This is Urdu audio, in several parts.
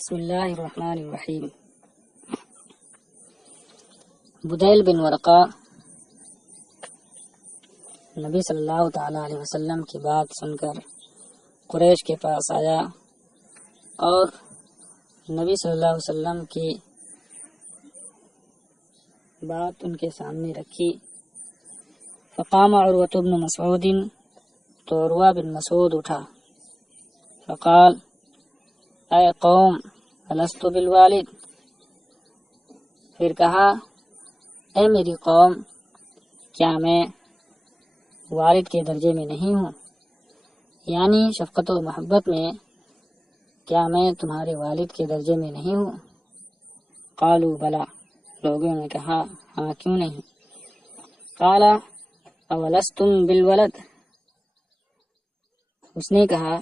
بسم اللہ الرحمن الرحیم۔ بدیل بن ورقہ نبی صلی اللہ تعالی علیہ وسلم کی بات سن کر قریش کے پاس آیا اور نبی صلی اللہ علیہ وسلم کی بات ان کے سامنے رکھی۔ فقام عروۃ بن مسعود، تو عروہ بن مسعود اٹھا، فقال اے قوم الست بالوالد، پھر کہا اے میری قوم، کیا میں والد کے درجے میں نہیں ہوں؟ یعنی شفقت و محبت میں کیا میں تمہارے والد کے درجے میں نہیں ہوں؟ قالوا بلا، لوگوں نے کہا ہاں کیوں نہیں؟ قال اولستم بالولد، اس نے کہا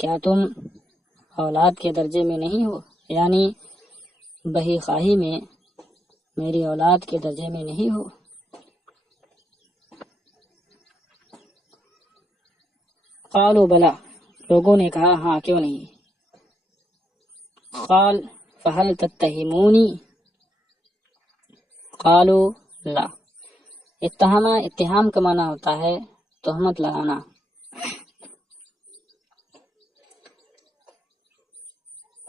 کیا تم اولاد کے درجے میں نہیں ہو؟ یعنی بہی خواہی میں میری اولاد کے درجے میں نہیں ہو؟ قالوا بلا، لوگوں نے کہا ہاں کیوں نہیں؟ قال فهل تتهمونی؟ قالوا لا، اتہام کا معنی ہوتا ہے تہمت لگانا۔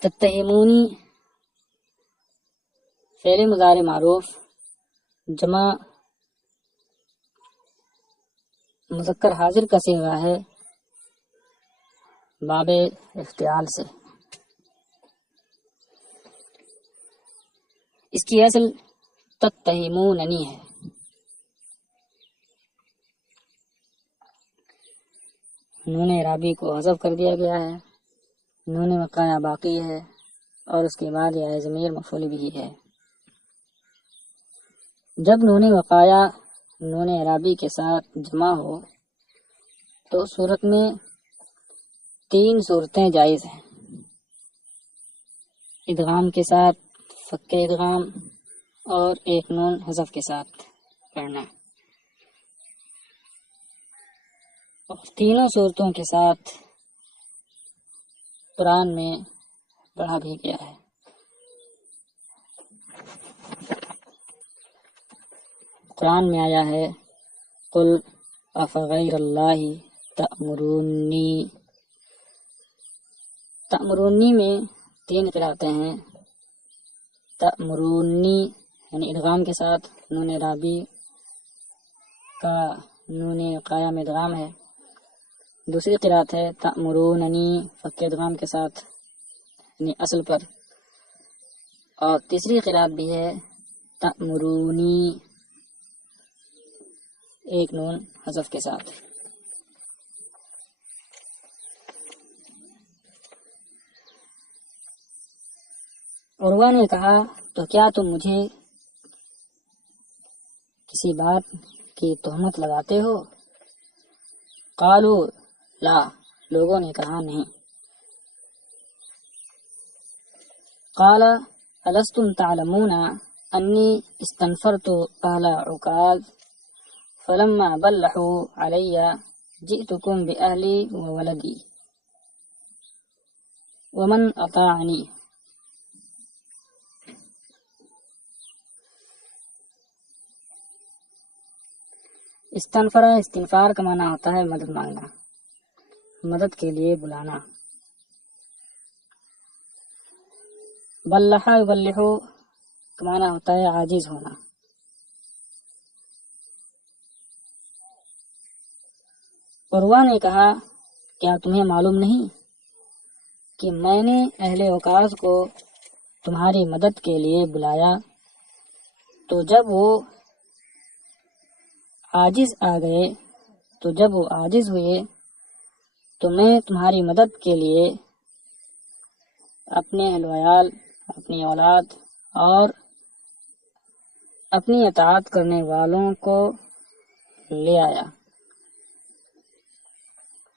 تتہمونی فعل مضارع معروف جمع مذکر حاضر کا صیغہ ہے باب افتعال سے۔ اس کی اصل تتہموننی ہے۔ نون اعرابی کو حذف کر دیا گیا ہے، نون وقایہ باقی ہے اور اس کے بعد یہ ضمیر مفعول بھی ہے۔ جب نون وقایہ نون اعرابی کے ساتھ جمع ہو تو اس صورت میں 3 صورتیں جائز ہیں: ادغام کے ساتھ، فک ادغام اور ایک نون حذف کے ساتھ پڑھنا۔ اور تینوں صورتوں کے ساتھ قرآن میں پڑھا بھی گیا ہے۔ قرآن میں آیا ہے قل افغیر اللہ تأمرونی۔ تأمرونی میں 3 قرأتیں ہیں۔ تأمرونی یعنی ادغام کے ساتھ نون اعرابی کا نون وقایہ میں ادغام ہے۔ دوسری قرأت ہے تأمروننی فک ادغام کے ساتھ یعنی اصل پر، اور تیسری قرأت بھی ہے تأمرونی ایک نون حذف کے ساتھ۔ عروہ نے کہا تو کیا تم مجھے کسی بات کی تہمت لگاتے ہو؟ قالوا لا، لوگوں نے کہا نہیں۔ قال الستم تعلمون انی استنفرت اہل عکاظ فلما بلحوا علی جئتکم باہلی وولدی ومن اطاعنی۔ استنفار کا معنی ہوتا ہے مدد مانگنا، مدد کے لیے بلانا۔ بلحا یبلحو کا معنی ہوتا ہے عاجز ہونا۔ عروہ نے کہا کیا تمہیں معلوم نہیں کہ میں نے اہل اوقاز کو تمہاری مدد کے لیے بلایا، تو جب وہ عاجز ہوئے تو میں تمہاری مدد کے لیے اپنے اہل وعیال، اپنی اولاد اور اپنی اطاعت کرنے والوں کو لے آیا۔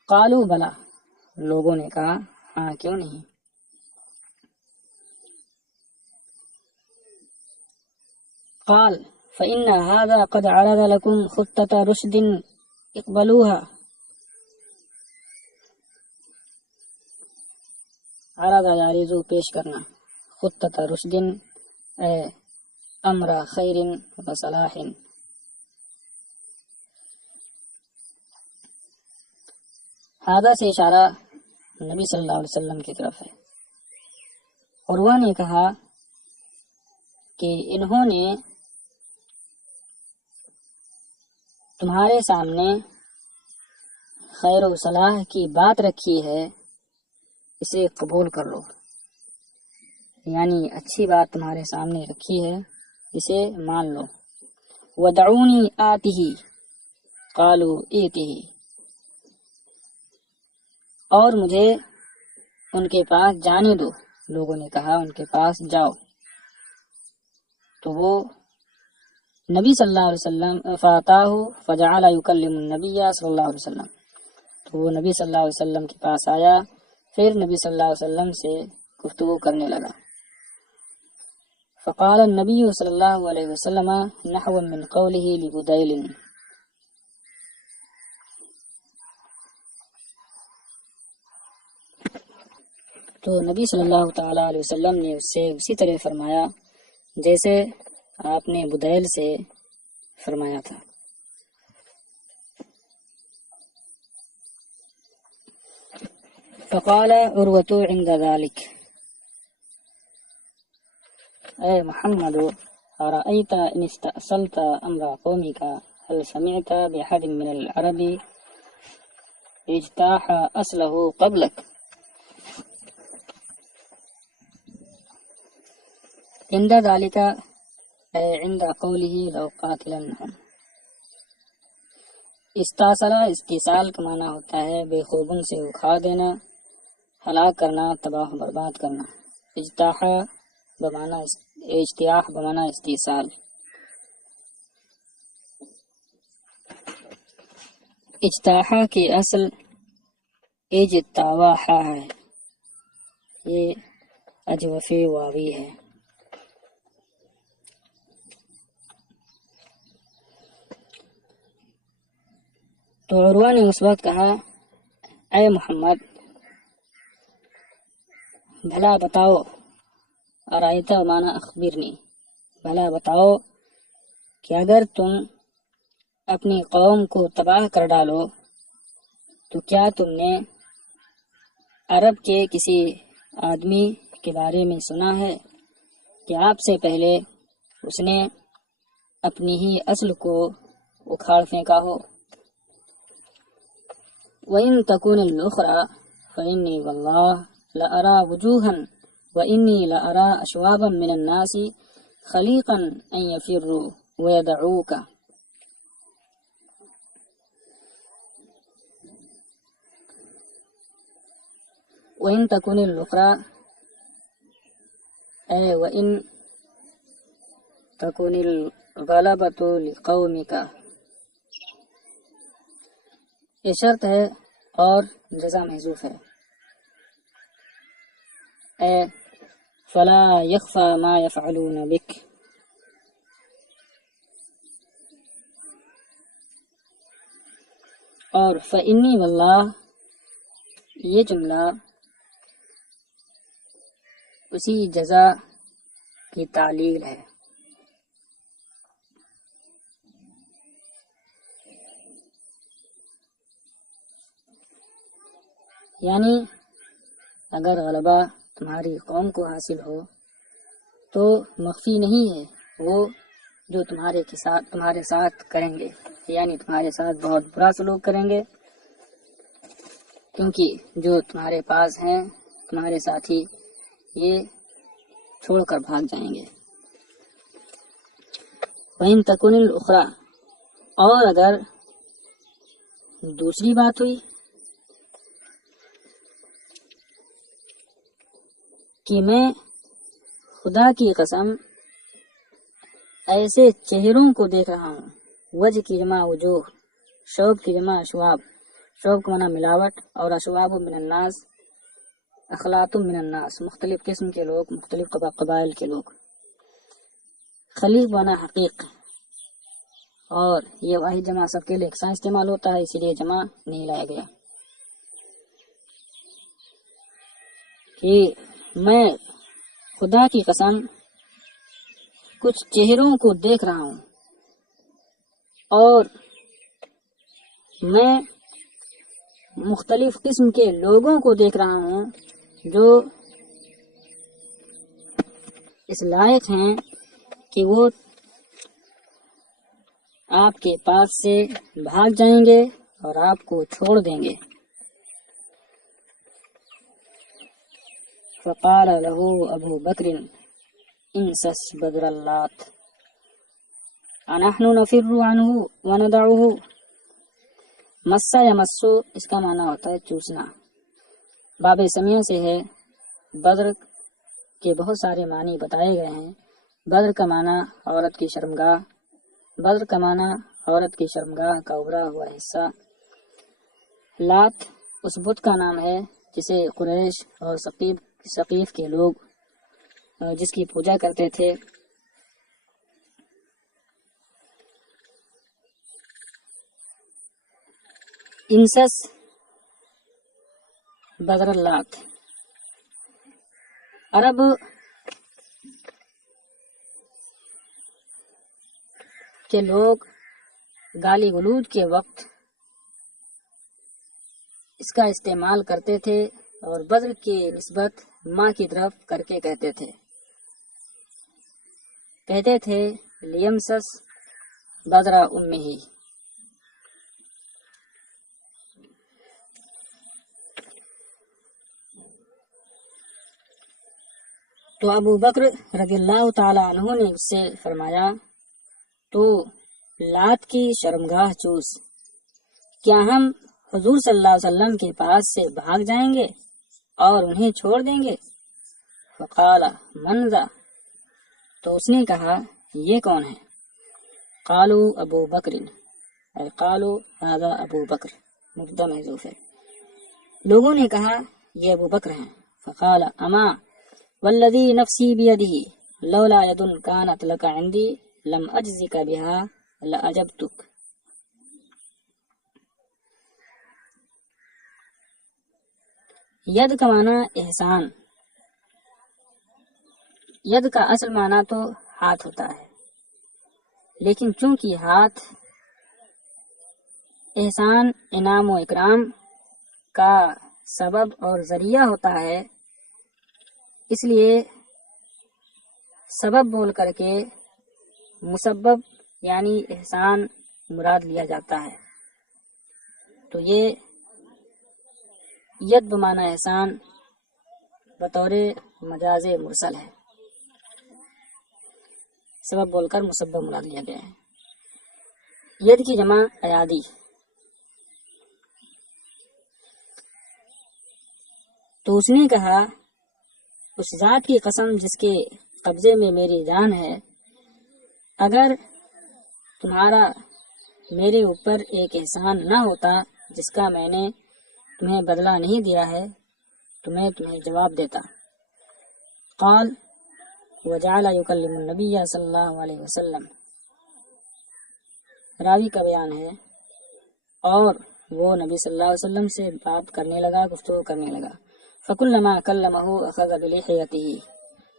قالوا بلا، لوگوں نے کہا ہاں کیوں نہیں؟ قال فإن هذا قد عرض لكم خطة رشد اقبلوها۔ عرض یارزو پیش کرنا، خطۃ رشدن اے امر خیر و صلاح۔ ہذا سے اشارہ نبی صلی اللہ علیہ وسلم کی طرف ہے۔ عروہ نے کہا کہ انہوں نے تمہارے سامنے خیر و صلاح کی بات رکھی ہے، اسے قبول کر لو، یعنی اچھی بات تمہارے سامنے رکھی ہے، اسے مان لو۔ ودعونی آتہ قالوا ایتہ، اور مجھے ان کے پاس جانے دو، لوگوں نے کہا ان کے پاس جاؤ۔ تو وہ نبی صلی اللہ علیہ وسلم فاتاہ فجعل یکلم النبی صلی اللہ علیہ وسلم، تو وہ نبی صلی اللہ علیہ وسلم کے پاس آیا، پھر نبی صلی اللہ علیہ وسلم سے گفتگو کرنے لگا۔ فقال النبی صلی اللہ علیہ وسلم نحو من قوله لبدیل، تو نبی صلی اللہ تعالی علیہ وسلم نے اس سے اسی طرح فرمایا جیسے آپ نے بدیل سے فرمایا تھا۔ فقال عروۃ عند ذلك اے محمد ارأیت ان استأصلت امر قومك هل سمعت بأحد من العرب اجتاح اصله قبلك؟ عند ذلك اے عند قوله لو قاتلنهم، استاصلہ استیصال کا معنی ہوتا ہے بے خوبن سے اکھاڑ دینا، ہلاک کرنا، تباہ و برباد کرنا۔ اجتاح بمعنی اجتیاح بمعنی استیصال۔ اجتاح کی اصل اجتواحا ہے، یہ اجوف واوی ہے۔ تو عروہ نے اس وقت کہا اے محمد بھلا بتاؤ، ارائیتا مانا اخبرنی، بھلا بتاؤ کہ اگر تم اپنی قوم کو تباہ کر ڈالو تو کیا تم نے عرب کے کسی آدمی کے بارے میں سنا ہے کہ آپ سے پہلے اس نے اپنی ہی اصل کو اکھاڑ پھینکا ہو؟ وَإِن تَكُونِ الْأُخْرَى فَإِنِّي وَاللَّهِ لَأَرَى وُجُوهًا وَإِنِّي لَأَرَى أَشْوَابًا مِنَ النَّاسِ خَلِيقًا أَن يَفِرُّوا وَيَدَعُوكَ۔ وَإِن تَكُونِ الْأُخْرَى اے وَإِن تَكُونِ الْغَلَبَةُ لِقَوْمِكَ، یہ شرط ہے اور جزا محذوف ہے۔ اے فلا يخفى ما يفعلون بك، اور فإنی واللہ یہ جملہ اسی جزا کی تعلیل ہے۔ یعنی اگر غلبہ تمہاری قوم کو حاصل ہو تو مخفی نہیں ہے وہ جو تمہارے ساتھ کریں گے، یعنی تمہارے ساتھ بہت برا سلوک کریں گے، کیونکہ جو تمہارے پاس ہیں تمہارے ساتھی یہ چھوڑ کر بھاگ جائیں گے۔ وَإِن تَكُنِ الْأُخْرَى، اور اگر دوسری بات ہوئی کہ میں خدا کی قسم ایسے چہروں کو دیکھ رہا ہوں، وجہ کی جمع وجوہ، شعب کی جمع اشواب، شعب کا معنی ملاوٹ، اور اشواب من الناس اخلاط من الناس، مختلف قسم کے لوگ، مختلف قبائل کے لوگ۔ خلیق معنی حقیق، اور یہ واحد جمع سب کے لیے یکساں استعمال ہوتا ہے، اسی لیے جمع نہیں لایا گیا۔ کہ میں خدا کی قسم کچھ چہروں کو دیکھ رہا ہوں اور میں مختلف قسم کے لوگوں کو دیکھ رہا ہوں جو اس لائق ہیں کہ وہ آپ کے پاس سے بھاگ جائیں گے اور آپ کو چھوڑ دیں گے۔ فقال له ابو بکر انسس بدر اللات انحن نفر عنه وندعه۔ مسا یا مسو اس کا معنی ہوتا ہے چوسنا، باب سمیہ سے ہے۔ بدر کے بہت سارے معنی بتائے گئے ہیں۔ بدر کا معنی عورت کی شرمگاہ، بدر کا معنی عورت کی شرمگاہ کا ابھرا ہوا حصہ۔ لات اس بت کا نام ہے جسے قریش اور ثقیف کے لوگ جس کی پوجا کرتے تھے۔ انسس بدر اللات، عرب کے لوگ گالی گلوج کے وقت اس کا استعمال کرتے تھے اور بدر کی نسبت ماں کی طرف کر کے کہتے تھے لیمسس بدر امہ۔ تو ابو بکر رضی اللہ تعالی عنہ نے اس سے فرمایا تو لات کی شرمگاہ چوس، کیا ہم حضور صلی اللہ علیہ وسلم کے پاس سے بھاگ جائیں گے اور انہیں چھوڑ دیں گے؟ فقال من ذا، تو اس نے کہا یہ کون ہے؟ قالوا ابو بکر، اے قالوا هذا ابو بکر، مبتدا محذوف ہے۔ لوگوں نے کہا یہ ابو بکر ہیں۔ فقال اما والذی نفسی بیدہ لولا ید کانت لک عندی لم اجزک بها لاجبتک۔ ید کا معنی احسان، ید کا اصل معنی تو ہاتھ ہوتا ہے، لیکن چونکہ ہاتھ احسان انعام و اکرام کا سبب اور ذریعہ ہوتا ہے، اس لیے سبب بول کر کے مسبب یعنی احسان مراد لیا جاتا ہے۔ تو یہ ید بمعنی احسان بطور مجاز مرسل ہے، سبب بول کر مسبب مراد لیا گیا ہے۔ ید کی جمع ایادی۔ تو اس نے کہا اس ذات کی قسم جس کے قبضے میں میری جان ہے، اگر تمہارا میرے اوپر ایک احسان نہ ہوتا جس کا میں نے تمہیں بدلہ نہیں دیا ہے تو میں تمہیں جواب دیتا۔ قال وجعل یکلم النبی صلی اللہ علیہ وسلم، راوی کا بیان ہے، اور وہ نبی صلی اللہ علیہ وسلم سے بات کرنے لگا، گفتگو کرنے لگا۔ فکلما کلمہ اخذ بلحیتہ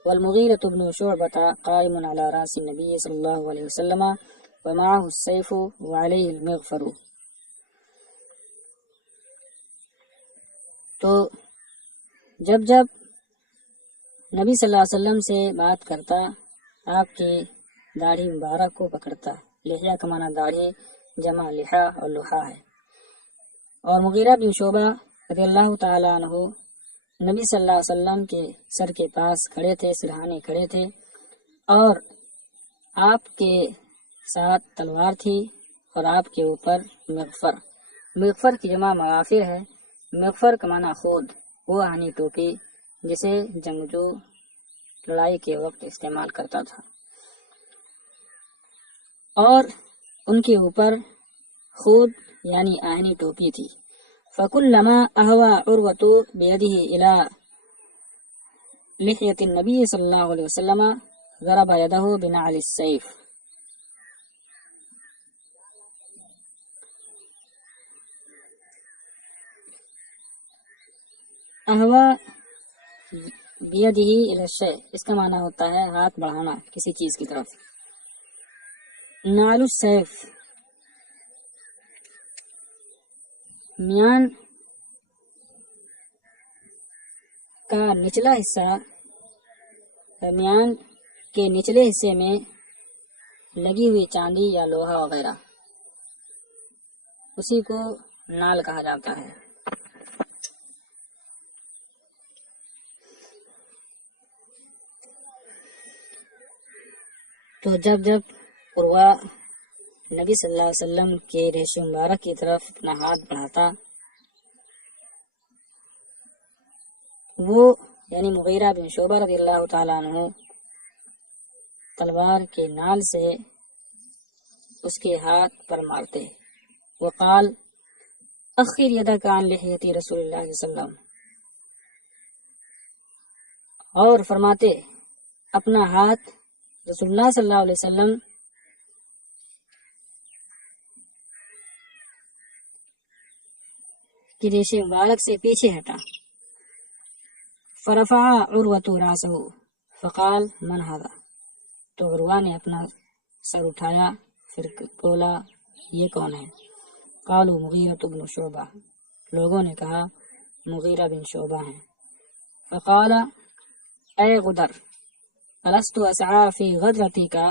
والمغیرۃ بن شعبۃ قائم علی راس النبی صلی اللہ علیہ وسلم ومعه السیف وعلیہ المغفر۔ تو جب نبی صلی اللہ علیہ وسلم سے بات کرتا آپ کی داڑھی مبارک کو پکڑتا، لحیہ کا معنی داڑھی جمع لحا اور لحا ہے، اور مغیرہ بن شعبہ رضی اللہ تعالیٰ عنہ نبی صلی اللہ علیہ وسلم کے سر کے پاس کھڑے تھے، سرہانے کھڑے تھے، اور آپ کے ساتھ تلوار تھی اور آپ کے اوپر مغفر، مغفر کی جمع مغافر ہے، مغفر کا معنی خود، وہ آہنی ٹوپی جسے جنگجو لڑائی کے وقت استعمال کرتا تھا، اور ان کے اوپر خود یعنی آہنی ٹوپی تھی۔ فَكُلَّمَا أَهْوَى عُرْوَةُ بِيَدِهِ إِلَى لِحْيَةِ النَّبِيِّ صلی اللہ علیہ وسلم ضرب يده بنعل السيف۔ احوا بیدہ الی الشیء، اس کا معنی ہوتا ہے ہاتھ بڑھانا کسی چیز کی طرف۔ نعل السیف، میان کا نچلا حصہ، میان کے نچلے حصے میں لگی ہوئی چاندی یا لوہا وغیرہ، اسی کو نال کہا جاتا ہے۔ تو جب عروہ نبی صلی اللہ علیہ وسلم کے ریش مبارک کی طرف اپنا ہاتھ بڑھاتا، وہ یعنی مغیرہ بن شعبہ رضی اللہ تعالیٰ عنہ تلوار کے نال سے اس کے ہاتھ پر مارتے، وقال اخر یدک عن لحیۃ رسول اللہ صلی اللہ علیہ وسلم، اور فرماتے اپنا ہاتھ رسول اللہ صلی اللہ علیہ وسلم کی ریش مبارک سے پیچھے ہٹا۔ فرفع عروۃ راسہ فقال من ھذا، تو عروہ نے اپنا سر اٹھایا، پھر بولا یہ کون ہے؟ قالوا مغیرۃ بن شعبہ، لوگوں نے کہا مغیرہ بن شعبہ ہیں۔ فقال اے غدر الست اسعی فی غدرتی کا،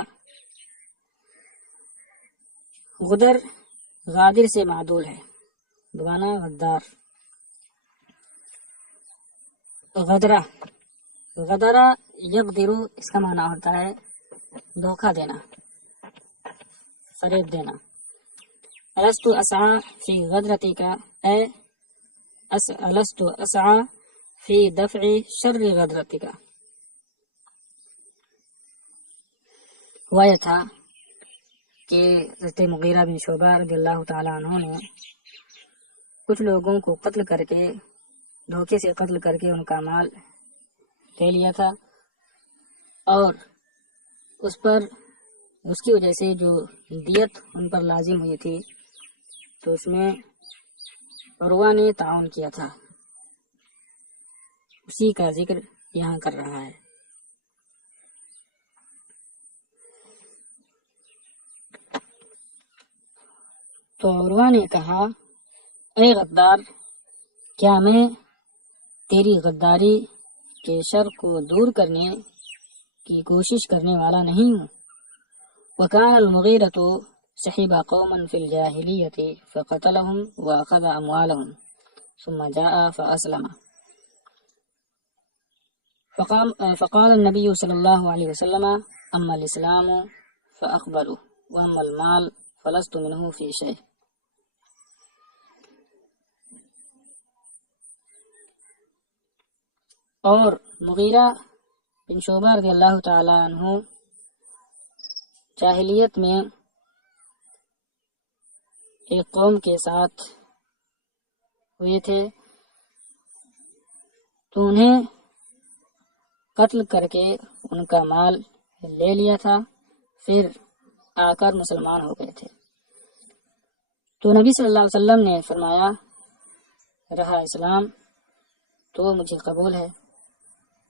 غدر غادر سے معدول ہے، بمعنی غدار۔ غدرہ، غدرہ یغدر، اس کا معنی ہوتا ہے دھوکہ دینا، فریب دینا۔ الست اسعی فی غدرتی کا اے الست اسعی فی دفع شر غدرتی کا۔ ہوا یہ تھا کہ حضرت مغیرہ بن شعبہ رضی اللہ تعالیٰ عنہ نے کچھ لوگوں کو قتل کر کے، دھوکے سے قتل کر کے ان کا مال لے لیا تھا، اور اس کی وجہ سے جو دیت ان پر لازم ہوئی تھی، تو اس میں عروہ نے تعاون کیا تھا، اسی کا ذکر یہاں کر رہا ہے۔ تو عروہ نے کہا اے غدار، کیا میں تیری غداری کے شر کو دور کرنے کی کوشش کرنے والا نہیں ہوں؟ وَكَانَ الْمُغِيرَةُ صَحِبَ قَوْمًا فِي الْجَاهِلِيَّةِ فَقَتَلَهُمْ وَأَخَذَ أَمْوَالَهُمْ ثُمَّ جَاءَ فَأَسْلَمَ، فقال النبي صلی اللہ علیہ وسلم أما الإسلام فأقبله وأما المال فلست منه في شيء۔ اور مغیرہ بن شعبہ رضی اللہ تعالیٰ عنہ جاہلیت میں ایک قوم کے ساتھ ہوئے تھے، تو انہیں قتل کر کے ان کا مال لے لیا تھا، پھر آ کر مسلمان ہو گئے تھے۔ تو نبی صلی اللہ علیہ وسلم نے فرمایا رہا اسلام تو مجھے قبول ہے،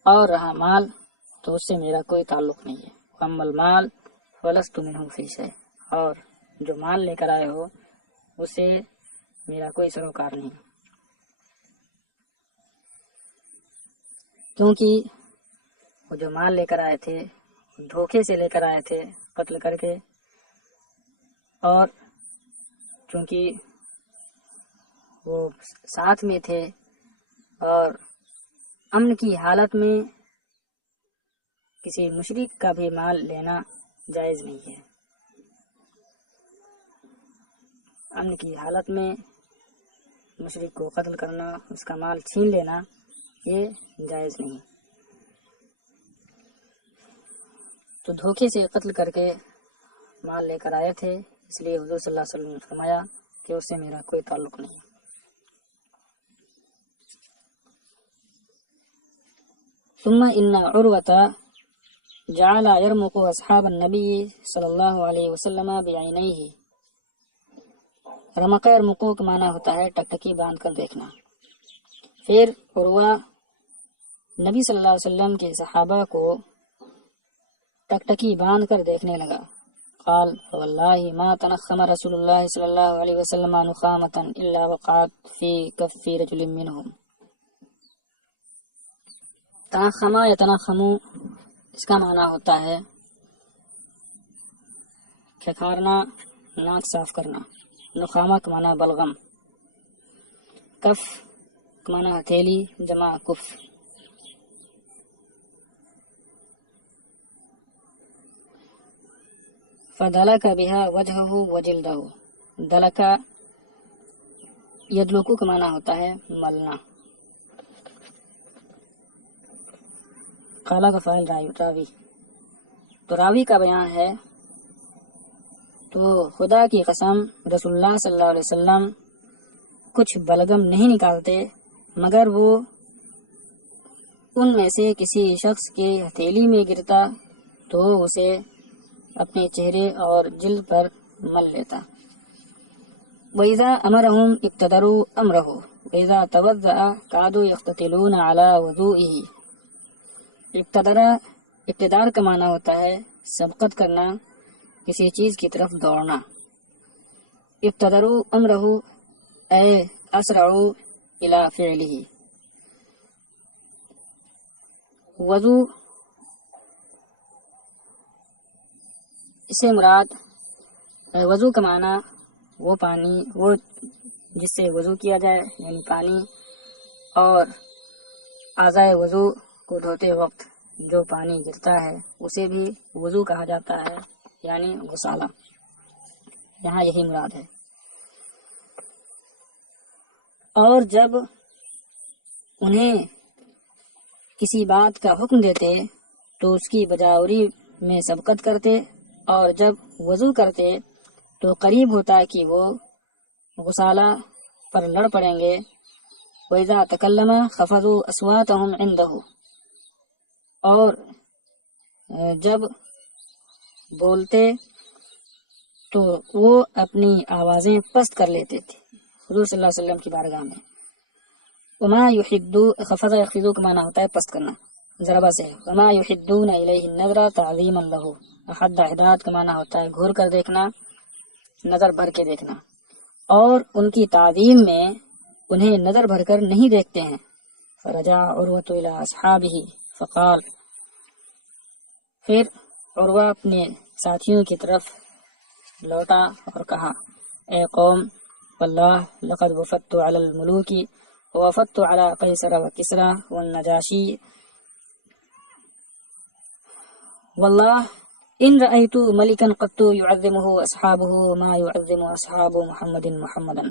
اور رہا مال تو اس سے میرا کوئی تعلق نہیں ہے۔ اما المال فلست منہ فی شیء، اور جو مال لے کر آئے ہو اس سے میرا کوئی سروکار نہیں، کیونکہ وہ جو مال لے کر آئے تھے دھوکے سے لے کر آئے تھے قتل کر کے، اور چونکہ وہ ساتھ میں تھے اور امن کی حالت میں کسی مشرک کا بھی مال لینا جائز نہیں ہے، امن کی حالت میں مشرک کو قتل کرنا، اس کا مال چھین لینا، یہ جائز نہیں۔ تو دھوکے سے قتل کر کے مال لے کر آئے تھے، اس لیے حضور صلی اللہ علیہ وسلم نے فرمایا کہ اس سے میرا کوئی تعلق نہیں۔ ثم ان عروة جعل يرمق اصحاب النبی صلی اللہ علیہ وسلم بعینیہ، رمق یرمقو کا معنی ہوتا ہے ٹکٹکی باندھ کر دیکھنا۔ پھر عروہ نبی صلی اللہ علیہ وسلم کے صحابہ کو ٹکٹکی باندھ کر دیکھنے لگا. قال واللہ ما تنخم رسول اللہ صلی اللہ علیہ وسلم نخامتا الا وقعت فی کف رجل منہم. تنخما یا تنخمو اس کا معنی ہوتا ہے کھکھارنا، ناک صاف کرنا. نخامہ کا معنی بلغم. کف کا معنی ہتھیلی جمع کف. فدلک بها وجهه وجلده. دلک یدلکو کا معنی ہوتا ہے ملنا. قالا کا فاعل راوی. تو راوی کا بیان ہے تو خدا کی قسم رسول اللہ صلی اللہ علیہ وسلم کچھ بلغم نہیں نکالتے مگر وہ ان میں سے کسی شخص کے ہتھیلی میں گرتا تو اسے اپنے چہرے اور جلد پر مل لیتا. وَإِذَا أَمَرَهُمْ ابْتَدَرُوا أَمْرَهُ وَإِذَا تَوَضَّأَ كَادُوا يَقْتَتِلُونَ عَلَى وُضُوئِهِ. ابتدار کا معنی ہوتا ہے سبقت کرنا، کسی چیز کی طرف دوڑنا. ابتدروا أَمْرَهُ اے اسرعوا إلى فعله. وضو اس سے مراد وضو کا معنی وہ پانی وہ جس سے وضو کیا جائے یعنی پانی، اور اعضائے وضو کو دھوتے وقت جو پانی گرتا ہے اسے بھی وضو کہا جاتا ہے یعنی غسالہ. یہاں یہی مراد ہے. اور جب انہیں کسی بات کا حکم دیتے تو اس کی بجاوری میں سبقت کرتے، اور جب وضو کرتے تو قریب ہوتا کہ وہ غسالہ پر لڑ پڑیں گے. وَإِذَا تَكَلَّمَ خَفَضُوا أَصْوَاتَهُمْ عِنْدَهُ. اور جب بولتے تو وہ اپنی آوازیں پست کر لیتے تھے حضور صلی اللہ علیہ وسلم کی بارگاہ میں. وَمَا يُحِدُّ خَفَضَ يَخْفِضُ کا معنی ہوتا ہے پست کرنا ضربہ سے. وَمَا يُحِدُّونَ إِلَيْهِ النَّظْرَ تَعْظِيمًا لَهُ. احد احداد کا معنی ہوتا ہے گھور کر دیکھنا، نظر بھر کے دیکھنا، اور ان کی تعظیم میں انہیں نظر بھر کر نہیں دیکھتے ہیں. فرجع عروۃ الی اصحابہ فقال. پھر عروہ اپنے ساتھیوں کی طرف لوٹا اور کہا اے قوم واللہ لقد وفدت علی الملوک ووفدت علی قیصر وکسرى والنجاشی واللہ ان رأیت ملکا قط يعظمه اصحابه ما يعظم اصحاب محمد محمدا.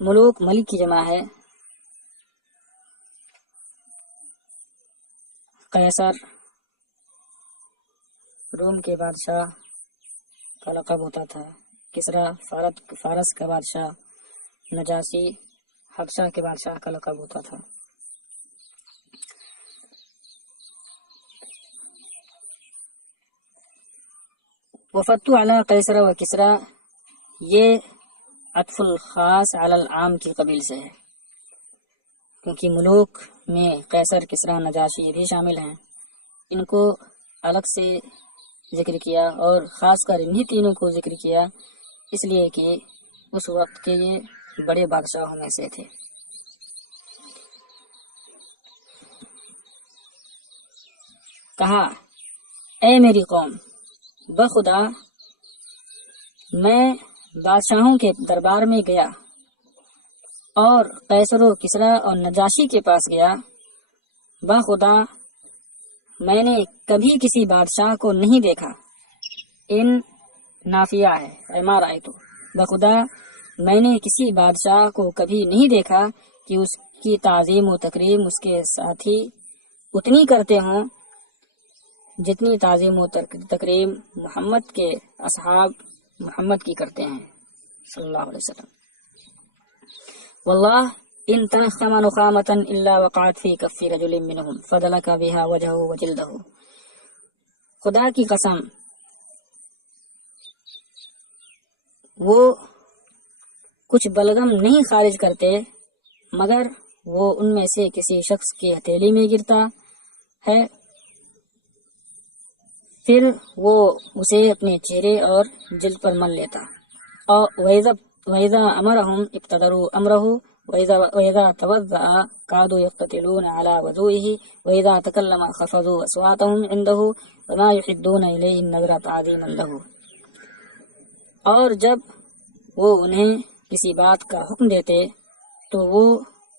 ملوک ملک کی جمع ہے. قیصر روم کے بادشاہ کا لقب ہوتا تھا. کسرا فارس کا بادشاہ. نجاشی حبشہ کے بادشاہ کا لقب ہوتا تھا. وفدت علی قیصر و کسرا یہ عطف الخاص علی العام کی قبیل سے ہے کیونکہ ملوک میں قیصر کسرا نجاشی بھی شامل ہیں. ان کو الگ سے ذکر کیا اور خاص کر انہی تینوں کو ذکر کیا اس لیے کہ اس وقت کے یہ بڑے بادشاہوں میں سے تھے. کہا اے میری قوم بخدا میں بادشاہوں کے دربار میں گیا اور قیصر و کسرا اور نجاشی کے پاس گیا. بخدا میں نے کبھی کسی بادشاہ کو نہیں دیکھا. ان نافیہ ہے اے ما رأیتو. بخدا میں نے کسی بادشاہ کو کبھی نہیں دیکھا کہ اس کی تعظیم و تکریم اس کے ساتھی اتنی کرتے ہوں جتنی تعظیم و تکریم محمد کے اصحاب محمد کی کرتے ہیں صلی اللہ علیہ وسلم. واللہ ان تنخم نخامتا الا وقعت فی کف رجل منہم فدلک بها وجهه وجلده. خدا کی قسم وہ کچھ بلغم نہیں خارج کرتے مگر وہ ان میں سے کسی شخص کی ہتھیلی میں گرتا ہے، پھر وہ اسے اپنے چہرے اور جلد پر مل لیتا۔ اور وَإِذَا أَمَرَهُمْ ابْتَدَرُوا أَمْرَهُ وَإِذَا تَوَضَّأَ كَادُوا يَقْتَتِلُونَ عَلَى وُضُوئِهِ وَإِذَا تَكَلَّمَ خَفَضُوا أَصْوَاتَهُمْ عِنْدَهُ وَمَا يُحِدُّونَ إِلَيْهِ النَّظْرَ تَعْظِيمًا لَهُ۔ اور جب وہ انہیں کسی بات کا حکم دیتے تو وہ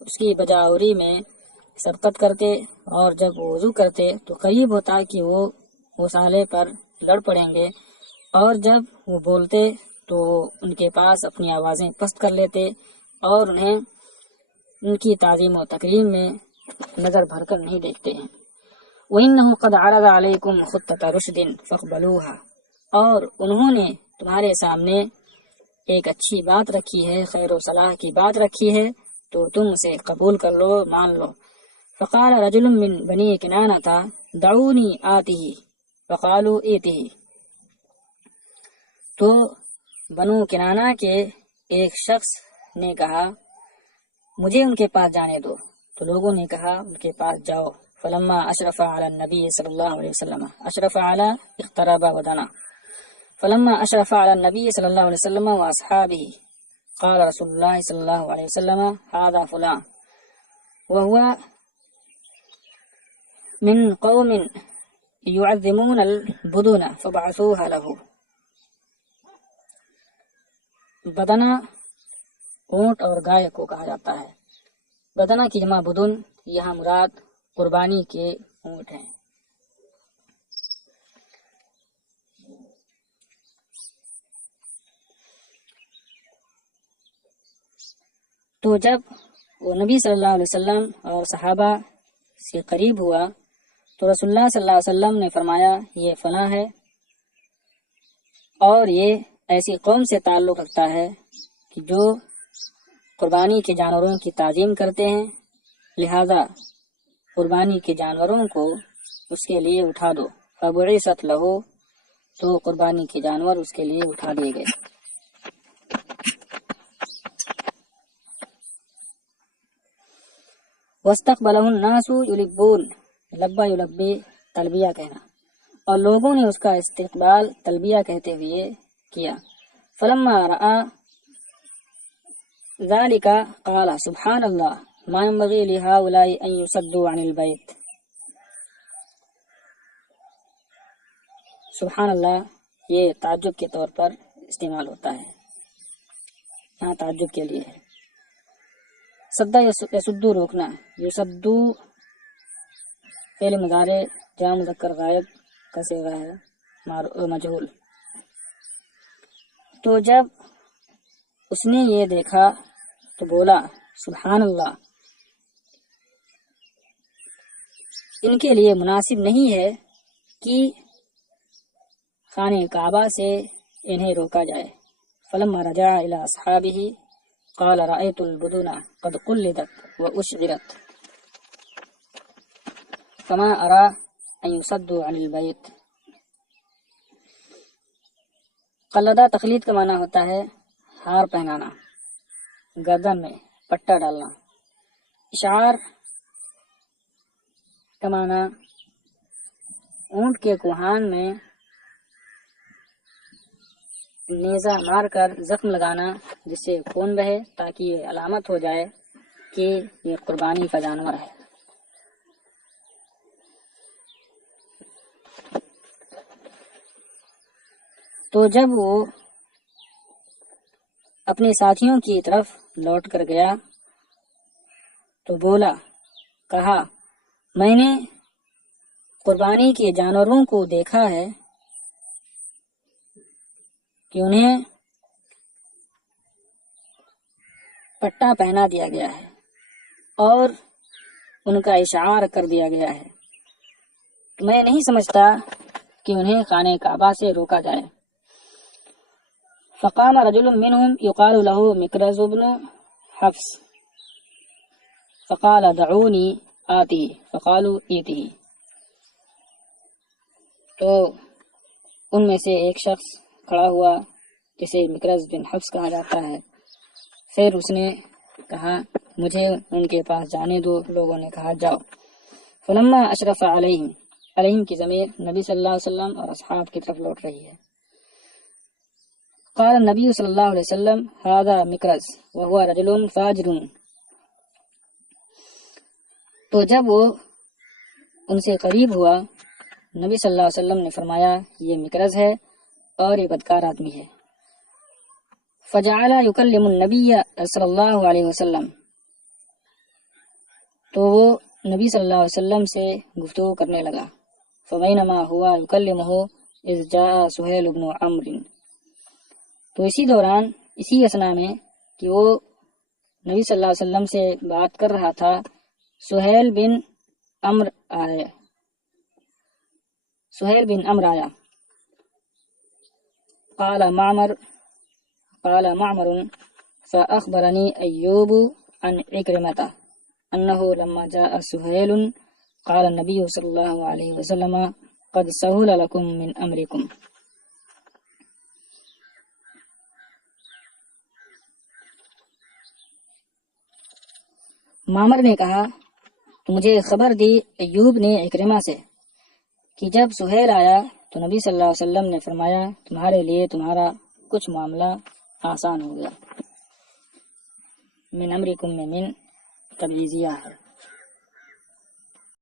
اس کی بجاوری میں سبقت کرتے، اور جب وہ وضو کرتے تو قریب ہوتا کہ وہ غسالے پر لڑ پڑیں گے، اور جب وہ بولتے تو وہ ان کے پاس اپنی آوازیں پست کر لیتے اور انہیں ان کی تعظیم و تکریم میں نظر بھر کر نہیں دیکھتے ہیں۔ وَإِنَّهُ قَدْ عَرَضَ عَلَيْكُمْ خُطَّةَ رُشْدٍ فَاقْبَلُوهَا، اور انہوں نے تمہارے سامنے ایک اچھی بات رکھی ہے، خیر و صلاح کی بات رکھی ہے، تو تم اسے قبول کر لو، مان لو۔ فقال رجل من بنی کنانہ دعونی آتہ فقالوا ایتہ، تو بنو کنانہ کے ایک شخص نے کہا مجھے ان کے پاس جانے دو، تو لوگوں نے کہا ان کے پاس جاؤ۔ فلما اشرف علی النبی صلی اللہ علیہ وسلم اشرف علی اقترب ودنا، فلما اشرف علی النبی صلی اللہ علیہ وسلم واصحابہ قال رسول اللہ صلی اللہ علیہ وسلم هذا فلان وهو من قوم يعظمون البدن فبعثوها له۔ بدنا اونٹ اور گائے کو کہا جاتا ہے۔ بدنا کی جمع بدن، یہاں مراد قربانی کے اونٹ ہیں۔ تو جب وہ نبی صلی اللہ علیہ وسلم اور صحابہ سے قریب ہوا تو رسول اللہ صلی اللہ علیہ وسلم نے فرمایا یہ فلاں ہے اور یہ ایسی قوم سے تعلق رکھتا ہے کہ جو قربانی کے جانوروں کی تعظیم کرتے ہیں، لہذا قربانی کے جانوروں کو اس کے لیے اٹھا دو۔ فبعثت لہ، تو قربانی کے جانور اس کے لیے اٹھا دیے گئے۔ وَاسْتَقْبَلَهُ النَّاسُ يُلِبُّونَ، لبا یلبی تلبیہ کہنا، اور لوگوں نے اس کا استقبال تلبیہ کہتے ہوئے کیا۔ فلما رأى ذلك قال سبحان اللہ ما ينبغي لهؤلاء ان يصدوا عن البيت۔ سبحان اللہ یہ تعجب کے طور پر استعمال ہوتا ہے، یہاں تعجب کے لیے ہے۔ صدا یصدو روکنا، یصدو فعل مضارع جمع مذکر غائب کا صیغہ ہے مجہول۔ تو جب اس نے یہ دیکھا تو بولا سبحان اللہ، ان کے لیے مناسب نہیں ہے کہ خانہ کعبہ سے انہیں روکا جائے۔ فلما رجع الى اصحابہ قال رأيت البدن قد قلدت واشعرت فما ارى ان يصدوا عن البيت۔ قلدہ تقلید کا معنی ہوتا ہے ہار پہنانا، گردن میں پٹا ڈالنا۔ اشعار کا معنی اونٹ کے کوہان میں نیزہ مار کر زخم لگانا جس سے خون بہے تاکہ یہ علامت ہو جائے کہ یہ قربانی کا جانور ہے۔ تو جب وہ اپنے ساتھیوں کی طرف لوٹ کر گیا تو بولا، کہا میں نے قربانی کے جانوروں کو دیکھا ہے کہ انہیں پٹا پہنا دیا گیا ہے اور ان کا اشعار کر دیا گیا ہے، میں نہیں سمجھتا کہ انہیں خانہ کعبہ سے روکا جائے۔ فقام رجل منهم يقال له مكرز بن حفص فقال دعوني آتی فقالوا ایتی، تو ان میں سے ایک شخص کھڑا ہوا جسے مکرز بن حفص کہا جاتا ہے، پھر اس نے کہا مجھے ان کے پاس جانے دو۔ لوگوں نے کہا جاؤ۔ فلما اشرف علیہم، علیہم کی ضمیر نبی صلی اللہ علیہ وسلم اور اصحاب کی طرف لوٹ رہی ہے۔ قال النبی صلی اللہ علیہ وسلم هذا مکرز وهو رجل فاجر، تو جب وہ ان سے قریب ہوا نبی صلی اللہ علیہ وسلم نے فرمایا یہ مکرز ہے اور یہ بدکار آدمی ہے۔ فجعل یکلم النبی صلی اللہ علیہ وسلم، تو وہ نبی صلی اللہ علیہ وسلم سے گفتگو کرنے لگا۔ فبینما ہوا یکلمہ اذ جاء سہیل بن عمرو، تو اسی دوران، اسی اثنا میں کہ وہ نبی صلی اللہ علیہ وسلم سے بات کر رہا تھا، سہیل بن عمرو آیا۔ قال معمر فأخبرني أيوب عن عكرمة أنه لما جاء سهيل قال النبي صلى الله عليه وسلم قد سهل لكم من أمركم۔ معمر نے کہا تو مجھے خبر دی ایوب نے عکرمہ سے کہ جب سہیل آیا تو نبی صلی اللہ علیہ وسلم نے فرمایا تمہارے لیے تمہارا کچھ معاملہ آسان ہو گیا۔ من امرکم میں من تبعیضیہ ہے۔